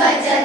स्वच्छता